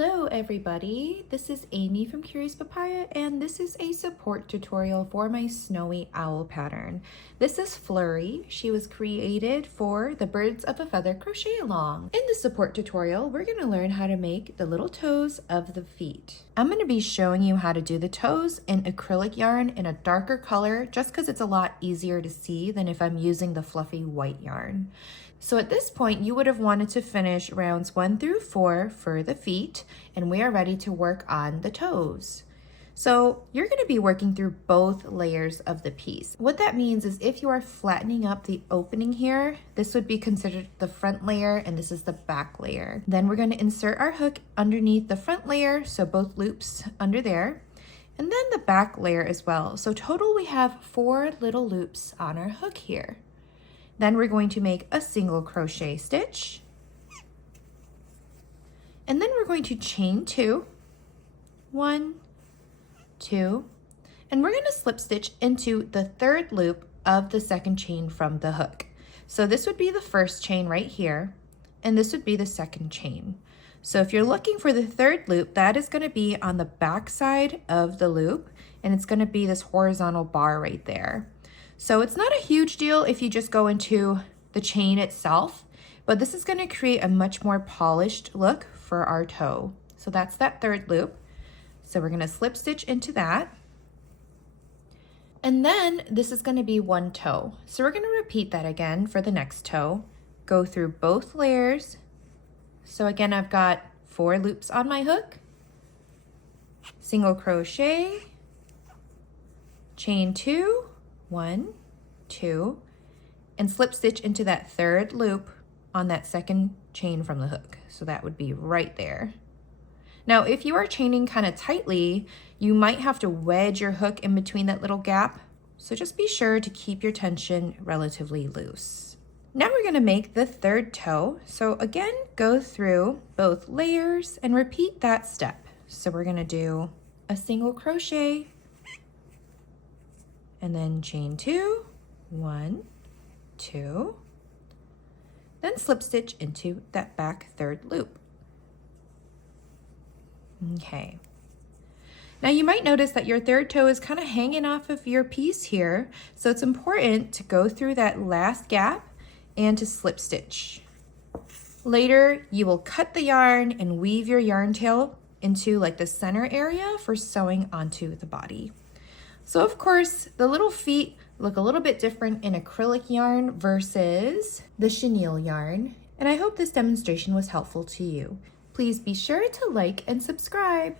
Hello everybody, this is Amy from Curious Papaya and this is a support tutorial for my snowy owl pattern. This is Flurry. She was created for the Birds of a Feather Crochet Along. In the support tutorial, we're going to learn how to make the little toes of the feet. I'm going to be showing you how to do the toes in acrylic yarn in a darker color just because it's a lot easier to see than if I'm using the fluffy white yarn. So at this point, you would have wanted to finish rounds 1 through 4 for the feet, and we are ready to work on the toes. So you're going to be working through both layers of the piece. What that means is if you are flattening up the opening here, this would be considered the front layer and this is the back layer. Then we're going to insert our hook underneath the front layer, so both loops under there, and then the back layer as well. So total we have 4 little loops on our hook here. Then we're going to make a single crochet stitch. And then we're going to chain 2, 1, 2, and we're going to slip stitch into the 3rd loop of the 2nd chain from the hook. So this would be the 1st chain right here, and this would be the 2nd chain. So if you're looking for the 3rd loop, that is going to be on the back side of the loop, and it's going to be this horizontal bar right there. So it's not a huge deal if you just go into the chain itself, but this is going to create a much more polished look for our toe. So that's that 3rd loop. So we're going to slip stitch into that. And then this is going to be 1 toe. So we're going to repeat that again for the next toe. Go through both layers. So again, I've got 4 loops on my hook. Single crochet, chain 2, 1, 2, and slip stitch into that 3rd loop on that 2nd chain from the hook. So that would be right there. Now, if you are chaining kind of tightly, you might have to wedge your hook in between that little gap. So just be sure to keep your tension relatively loose. Now we're going to make the 3rd toe. So again, go through both layers and repeat that step. So we're going to do a single crochet, and then chain 2, 1, 2, then slip stitch into that back 3rd loop. Okay. Now you might notice that your 3rd toe is kind of hanging off of your piece here, so it's important to go through that last gap and to slip stitch. Later, you will cut the yarn and weave your yarn tail into like the center area for sewing onto the body. So of course, the little feet look a little bit different in acrylic yarn versus the chenille yarn, and I hope this demonstration was helpful to you. Please be sure to like and subscribe.